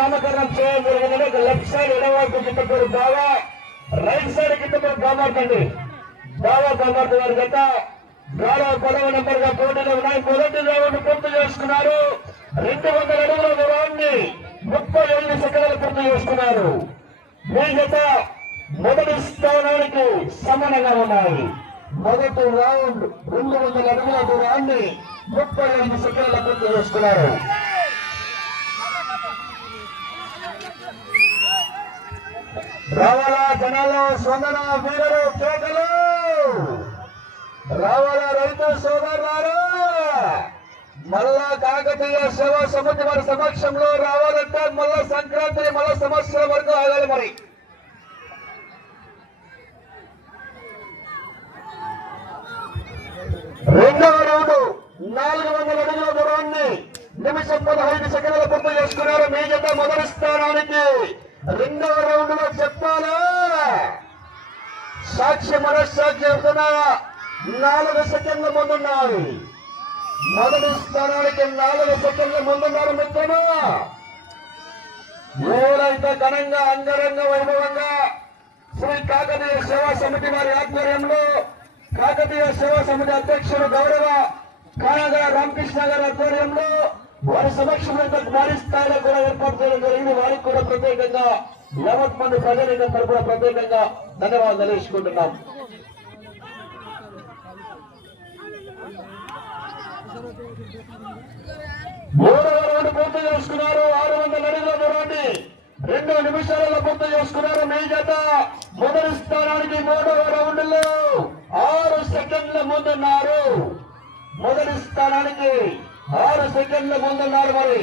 నామకరణం చేయడం left side ఎడవైపు కింద బాగా, రైట్ సైడ్ కింద కామార్తండి బాగా కామార్తు గారి గత గాలో 10వ నెంబర్ గా పోటీలో ఉన్నాయి. మొదటి రౌండ్ పూర్తి చేసుకున్నారు. 200 అడుగుల దూరాన్ని 35 సెకండ్లు పూర్తి చేసుకున్నారు. మీ గత మొదటి స్థానానికి సమానంగా ఉన్నాయి. మొదటి రౌండ్ 200 అడుగుల దూరాన్ని 35 సెకండ్ల పూర్తి చేసుకున్నారు. రావాలా జనాలు, స్పందన, వీరులు, కేకలు రావాలా రైతు సోదరులారా. మళ్ళా కాకతీయ సేవా సమితి వారి సమక్షంలో రావాలంటే మళ్ళా సంక్రాంతి మళ్ళా సంవత్సరం వరకు ఆగాలి. మరి రెండవ రౌండ్ 400 అడుగుల దూరాన్ని నిమిషం 15 సెకండ్ల పూర్తి చేసుకున్నారు. మీ జత మొదటి స్థానానికి రెండవ రౌండ్ లో చెప్పాలా సాక్షి మనస్సాక్షి 4 సెకండ్ల ముందున్నారు. మొదటి స్థానానికి 4 సెకండ్ల ముందున్నారు. మిత్రమా ఎవరైతే ఘనంగా అంగరంగ వైభవంగా శ్రీ కాకతీయ సేవా సమితి వారి ఆధ్వర్యంలో కాకతీయ సేవా సమితి అధ్యక్షుడు గౌరవ కానగర రామకృష్ణ గారి ఆధ్వర్యంలో వారి సమక్షంలో భారీ స్థాయిలో కూడా ఏర్పాటు చేయడం జరిగింది. వారికి కూడా ప్రత్యేకంగా 50 మంది ప్రజానీకం తరపున ప్రత్యేకంగా ధన్యవాదాలు తెలుసుకుంటున్నాం. మూడవ రౌండ్ పూర్తి చేసుకున్నారు. 600 అడుగుల దూరాన్ని 2 నిమిషాలలో పూర్తి చేసుకున్నారు. మీ జత మొదటి స్థానానికి మూడవ రౌండ్ లో 6 సెకండ్ల ముందున్నారు. మొదటి స్థానానికి 6 సెకండ్ల ముందున్నారు. మరి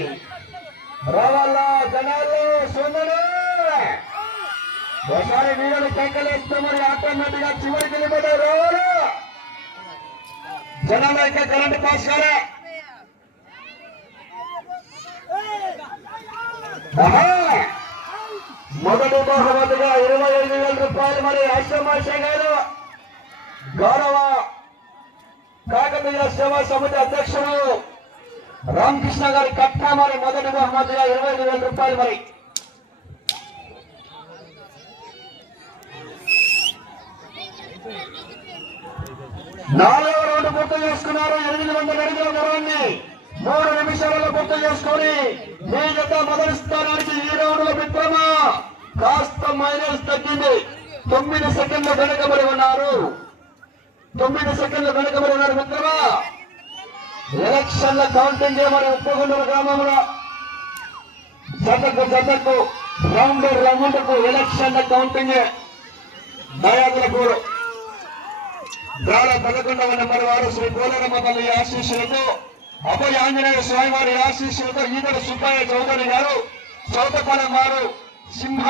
రావాలా జనాలు, సోదరు ఒకసారి వీళ్ళని కేకలేస్తే మరి ఆటోమేటిక్ గా చివరికి వెళ్ళిపోతారు. రావాలా జనాలు ఇంకా కరెంట్ పాస్ కారా. మొదటి బహుమతిగా 25,000 రూపాయలు మరి ఆశ్రమాష గారు గౌరవ కాకతీయ సేవా సమితి అధ్యక్షుడు రామకృష్ణ గారి కట్ట మరి మొదటి బహుమతిగా 25,000 రూపాయలు. మరి నాలుగవ రౌండ్ పూర్తి చేసుకున్నారు. 800 అడుగుల దూరాన్ని 3 నిమిషాలలో పూర్తి చేసుకొని మీ జత మొదటి స్థానానికి ఈ రౌండ్ లో మిత్రమా కాస్త మైనస్ తగ్గింది. 9 సెకండ్లు వెనకబడి ఉన్నారు. 9 సెకండ్లు వెనకబడి ఉన్నారు మిత్రమా. ఎలక్షన్ల కౌంటింగ్ మరి ఉప్పగుండూరు గ్రామంలో జతకు రౌండ్కు ఎలక్షన్ల కౌంటింగ్ దయాదులపూర్ గాల 11వ నెంబర్ వారు శ్రీ పోలరమ్మ తల్లి ఆశీస్సులతో అభయ ఆంజనేయ స్వామి వారి ఆశీస్సులతో ఈదల సుబ్బయ్య చౌదరి గారు చౌతపాలెం వారు సింహ